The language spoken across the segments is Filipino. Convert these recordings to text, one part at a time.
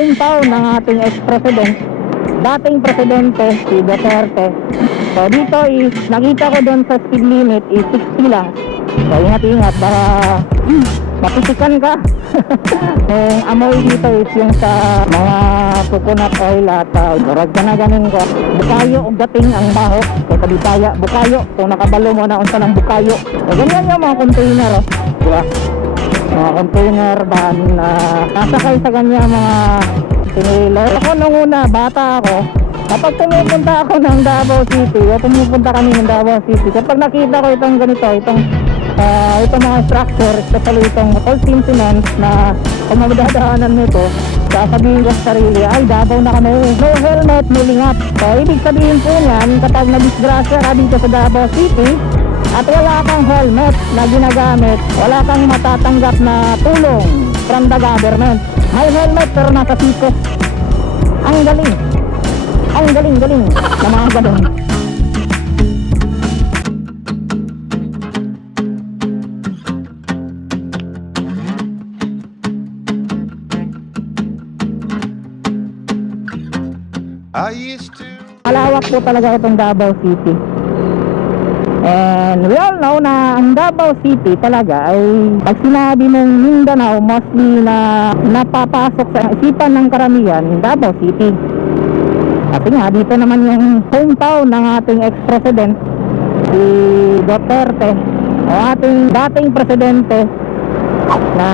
hometown ng ating ex-president, dating presidente si Duterte. So dito is, nakita ko doon sa speed limit is 60 lang. So ingat-ingat, baka hmm, mapitikan ka. Yung amoy dito is yung sa mga coconut oil at uh, durag na ganin ko. Bukayo o dating ang baho. So kabisaya, bukayo. Kung nakabalo mo na unsa ng bukayo. So ganyan yung mga container. Oh. Diba? Mga container van na nasakay sa ganyan mga trailer. Ako nung una, bata ako, kapag pumupunta ako ng Davao City, o pumupunta kami ng Davao City, kapag nakita ko itong ganito, itong ah, itong mga structure, especially itong all team cement na kung madadaanan nito, sasabihin ko sa sarili, ay Davao na kami, no helmet, no lingat. So, ibig sabihin po niyan, kapag nabisgrasya ka dito sa Davao City, at wala kang helmet na ginagamit, wala kang matatanggap na tulong from the government. May helmet pero nasa siko. Ang galing. Ang galing-galing na mga ganun. Malawak po talaga itong Davao City. And we all know na ang Davao City talaga ay pag sinabi mong Mindanao, mostly na napapasok sa isipan ng karamihan, Davao City. Kasi nga, dito naman yung hometown ng ating ex-president, si Duterte, o ating dating presidente na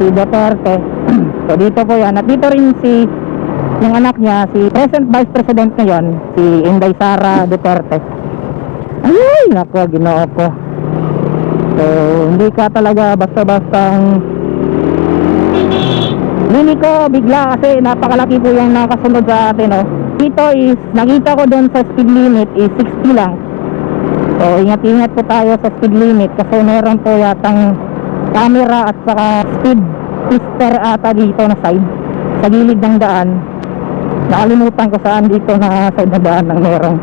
si Duterte. so dito po yan. At dito rin si yung anak niya, si present vice president ngayon, si Inday Sara Duterte. Ay, naku, ginoo ko. So, hindi ka talaga basta-bastang Lili ko bigla kasi napakalaki po yung nakasunod sa atin, oh. Dito is, nakita ko doon sa speed limit is 60 lang. So, ingat-ingat po tayo sa speed limit kasi meron po yatang camera at saka speed twister ata dito na side sa gilid ng daan nakalimutan ko saan dito na side na daan ng merong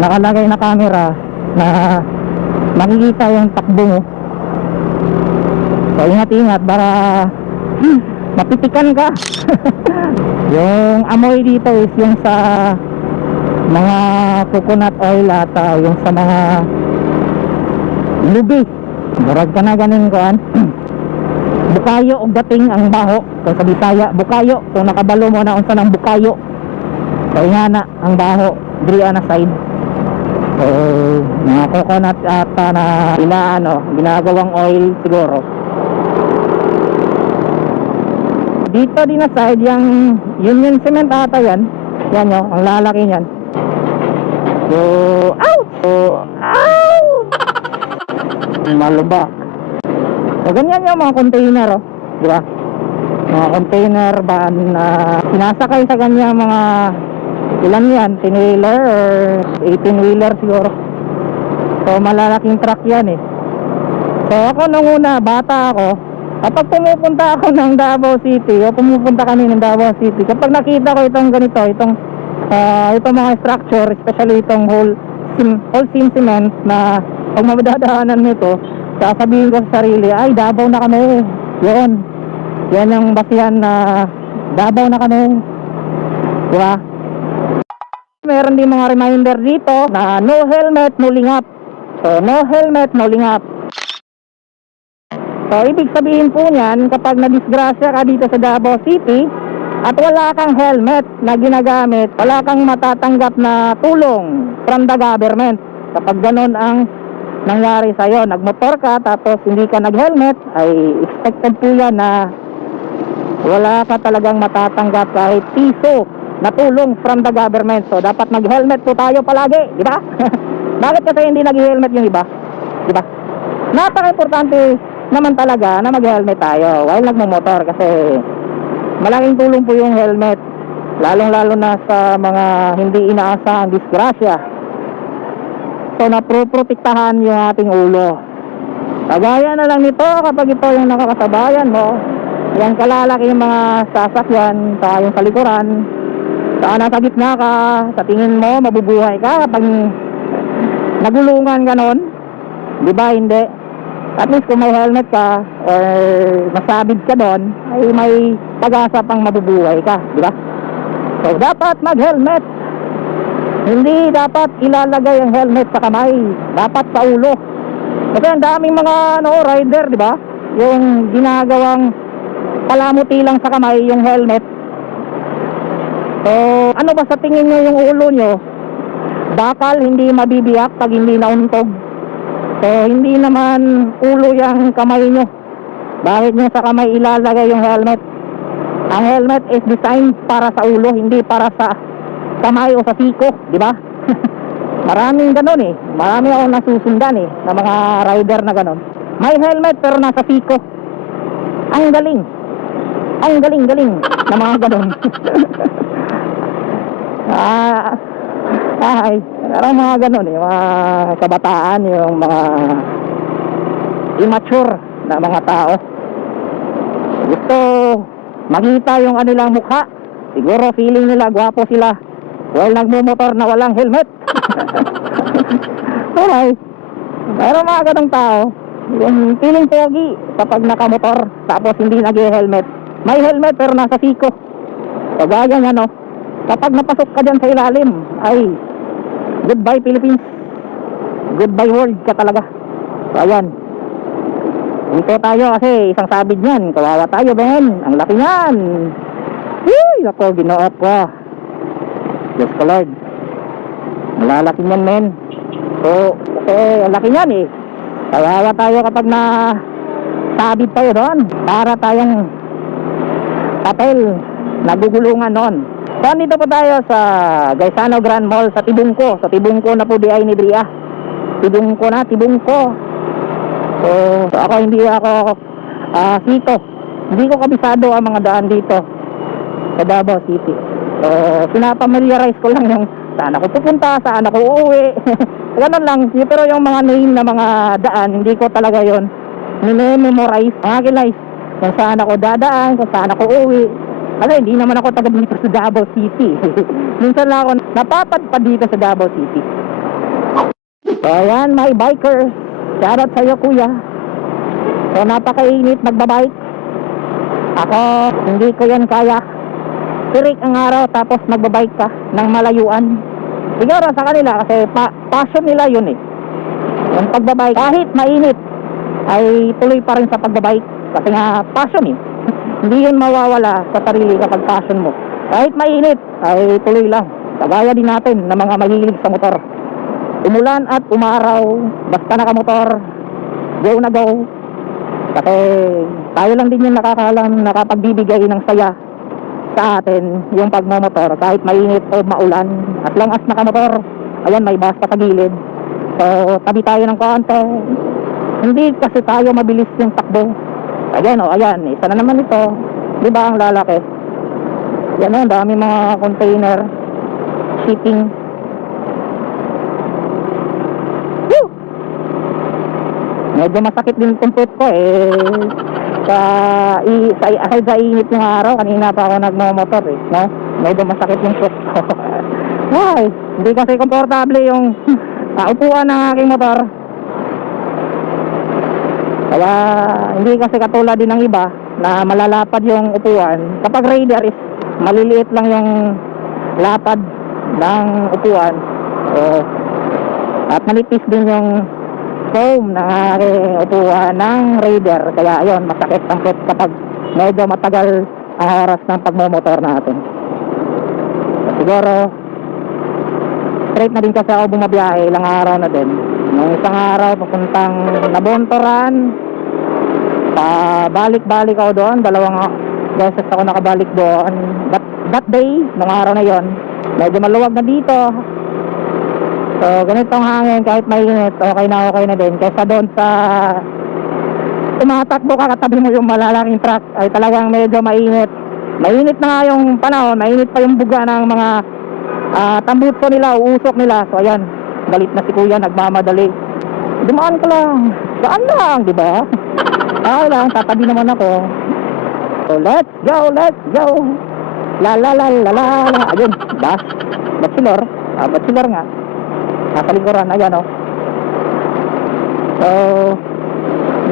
nakalagay na camera na makikita yung takbo mo. So ingat-ingat para mapitikan ka. Yung amoy dito is yung sa mga coconut oil at uh, yung sa mga lubi. Murag ka na ganin ko an bukayo og dating ang baho. Kung sa Bisaya bukayo. Kung nakabalo mo na unsa ng bukayo. So nga na ang baho. Diri na side so mga coconut ata na inaano ginagawang oil siguro. Dito din na side yung union cement ata yan. Yan yo ang lalaki niyan. So ow! So ow! Malubak. So, ganyan yung mga container, oh. Di ba? Mga container van na sinasakay sa ganyan mga ilan yan, 10 wheeler or 18 wheeler siguro. So, malalaking truck yan eh. So, ako nung una, bata ako, kapag pumupunta ako ng Davao City o pumupunta kami ng Davao City, kapag nakita ko itong ganito, itong ah, itong mga structure, especially itong whole sim, whole sim cement na pag madadaanan nito, sasabihin ko sa sarili, ay Davao na kami. Yun. Yan ang basihan na Davao na kami. Diba? Meron din mga reminder dito na no helmet, no lingat. So, no helmet, no lingat. So, ibig sabihin po niyan, kapag nadisgrasya ka dito sa Davao City, at wala kang helmet na ginagamit, wala kang matatanggap na tulong from the government. Kapag ganun ang nangyari sa'yo, nagmotor ka tapos hindi ka nag-helmet, ay expected po yan na wala ka talagang matatanggap kahit piso na tulong from the government. So, dapat mag-helmet po tayo palagi, di ba? Bakit kasi hindi nag-helmet yung iba? Di ba? Napaka-importante naman talaga na mag-helmet tayo while nagmumotor kasi malaking tulong po yung helmet lalong-lalo na sa mga hindi inaasahang disgrasya So naproprotektahan yung ating ulo. Kagaya na lang nito kapag ito yung nakakasabayan mo. Yan kalalaki yung mga sasakyan sa yung sa likuran. Saan nasa gitna ka, sa tingin mo mabubuhay ka kapag nagulungan ka nun. Di ba? Hindi. At least kung may helmet ka or masabid ka doon, ay may pag-asa pang mabubuhay ka, di ba? So, dapat mag-helmet. Hindi dapat ilalagay ang helmet sa kamay. Dapat sa ulo. Kasi ang daming mga ano, rider, di ba? Yung ginagawang palamuti lang sa kamay yung helmet. So, ano ba sa tingin nyo yung ulo nyo? Bakal hindi mabibiyak pag hindi nauntog. So, hindi naman ulo yung kamay nyo. Bakit nyo sa kamay ilalagay yung helmet? Ang helmet is designed para sa ulo, hindi para sa kamay o sa siko, di ba? Maraming ganun eh. Marami akong nasusundan eh, na mga rider na ganun. May helmet pero nasa siko. Ang galing. Ang galing-galing na mga ganun. ah, ay, parang mga ganun eh, mga kabataan, yung mga immature na mga tao. Gusto makita yung kanilang mukha. Siguro feeling nila gwapo sila. While nagmumotor na walang helmet. Alright. Pero mga ganong tao, yung feeling pogi kapag nakamotor tapos hindi nag-helmet. May helmet pero nasa siko. Kagaya nga no, kapag napasok ka dyan sa ilalim, ay goodbye Philippines. Goodbye world ka talaga. So ayan. Dito tayo kasi isang sabid niyan. Kawawa tayo, Ben. Ang laki niyan. Uy, ako, ginoot ko. Diyos ko, Lord. Malalaki niyan, men. So, kasi ang laki niyan eh. Kawawa tayo kapag na sabid tayo doon. Para tayong papel. Nagugulungan noon. So, nandito po tayo sa Gaisano Grand Mall sa Tibungko. Sa Tibungko na po di ay ni Bria. Tibungko na, Tibungko. So, so ako hindi ako ah sito. Hindi ko kabisado ang mga daan dito sa Davao City. So, sinapamiliarize ko lang yung saan ako pupunta, saan ako uuwi. Ganun lang. Pero yung mga name na mga daan, hindi ko talaga yon memorize memorize kung saan ako dadaan, kung saan ako uuwi. Kasi hindi naman ako taga dito sa Davao City. Minsan lang ako napapadpad dito sa Davao City. So, ayan, my bikers. Shoutout sa iyo, kuya. So, napakainit magbabike. Ako, hindi ko yan kaya. Tirik ang araw tapos magbabike ka ng malayuan. Siguro sa kanila kasi pa passion nila yun eh. Yung pagbabike, kahit mainit, ay tuloy pa rin sa pagbabike. Kasi nga, passion eh. Hindi yun mawawala sa sarili kapag passion mo. Kahit mainit, ay tuloy lang. Kagaya din natin na mga mahilig sa motor umulan at umaraw, basta nakamotor, go na go. Kasi tayo lang din yung nakakalam, nakapagbibigay ng saya sa atin yung pagmamotor kahit mainit o maulan. As long as nakamotor, ayan may basta sa gilid. So, tabi tayo ng konti. Hindi kasi tayo mabilis yung takbo. Ayan o, ayan, isa na naman ito. Di ba ang lalaki? Yan o, dami mga container shipping Woo! Medyo masakit din itong puwet ko eh. Sa, i, sa, kahit sa init ng araw, kanina pa ako nagmamotor eh. No? Medyo masakit yung puwet ko. Why? Hindi kasi komportable yung uh, upuan ng aking motor. Kaya hindi kasi katulad din ng iba na malalapad yung upuan. Kapag raider is maliliit lang yung lapad ng upuan. So, at manipis din yung foam aking upuan ng Raider. Kaya ayun, masakit ang foot kapag medyo matagal ang oras ng pagmumotor natin. Siguro, straight na din kasi ako bumabiyahe, ilang araw na din. Nung isang araw, papuntang Nabontoran, pabalik-balik ako doon, dalawang beses ako nakabalik doon. That, that day, nung araw na yon medyo maluwag na dito, So, ganitong hangin, kahit mainit, okay na okay na din. Kaysa doon sa tumatakbo ka katabi mo yung malalaking truck, ay talagang medyo mainit. Mainit na nga yung panahon, mainit pa yung buga ng mga ah, tambutso nila, uusok nila. So, ayan, galit na si kuya, nagmamadali. Dumaan ka lang, daan lang, di ba? Okay lang, tatabi naman ako. So, let's go, let's go. La la la la la la. Ayun, bas. Bachelor. Ah, bachelor nga nasa likuran, ayan o. So,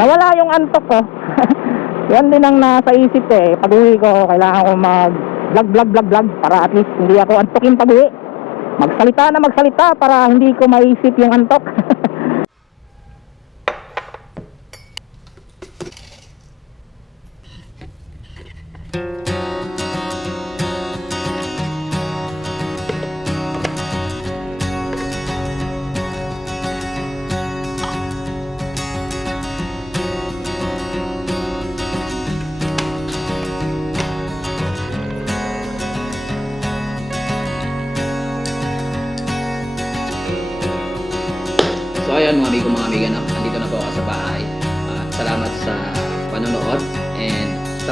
nawala yung antok ko. Yan din ang nasa isip eh. Pag uwi ko, kailangan ko mag vlog, vlog, vlog, vlog para at least hindi ako antokin pag uwi. Magsalita na magsalita para hindi ko maisip yung antok.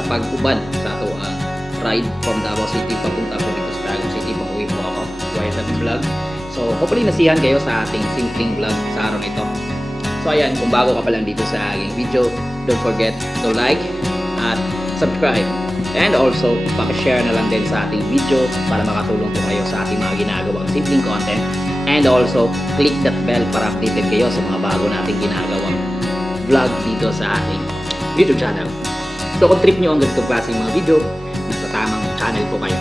pag-uban sa ato ang ride from Davao City papunta po dito sa Dragon City. Pauwi po ako via sa vlog. So hopefully nasihan kayo sa ating simpleng vlog sa araw nito. So ayan, kung bago ka pa lang dito sa aking video, don't forget to like at subscribe. And also, pakishare na lang din sa ating video para makatulong po kayo sa ating mga ginagawang simpleng content. And also, click that bell para updated kayo sa mga bago nating ginagawang vlog dito sa ating YouTube channel. So kung trip nyo ang ganitong klaseng mga video, nasa tamang channel po kayo.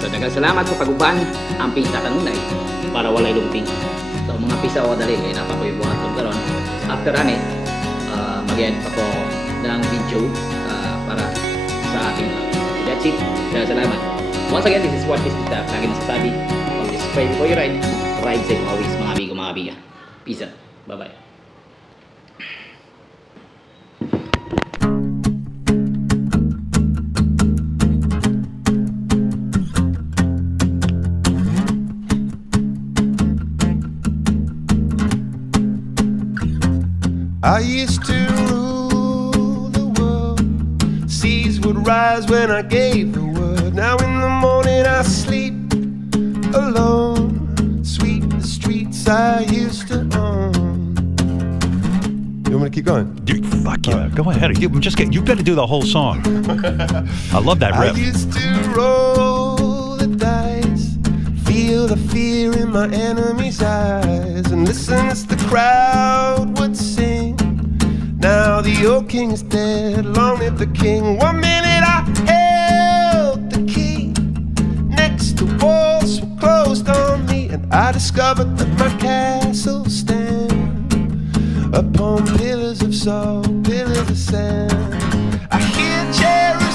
So dagang salamat sa pag-uban, ang pinta kanunay para walay lumping. So mga pisa o dali, kaya napapoy buhat ko karon. After ani, uh, mag-end pa ng video ah, para sa ating vlog. That's it. Dagang salamat. Once again, this is what this is the lagi nasasabi. Always pray before you ride. Ride safe always, mga amigo, mga amiga. Peace out. Bye-bye. I used to rule the world. Seas would rise when I gave the word. Now in the morning I sleep alone. Sweep the streets I used to own. You want me to keep going? Dude, fuck yeah. Go ahead. You just get. You got to do the whole song. I love that riff. I used to roll the dice, feel the fear in my enemy's eyes, and listen as the crowd would sing. Now the old king is dead. Long live the king. One minute I held the key. Next the walls were closed on me, and I discovered that my castle stands upon pillars of salt, pillars of sand. I hear Jerry.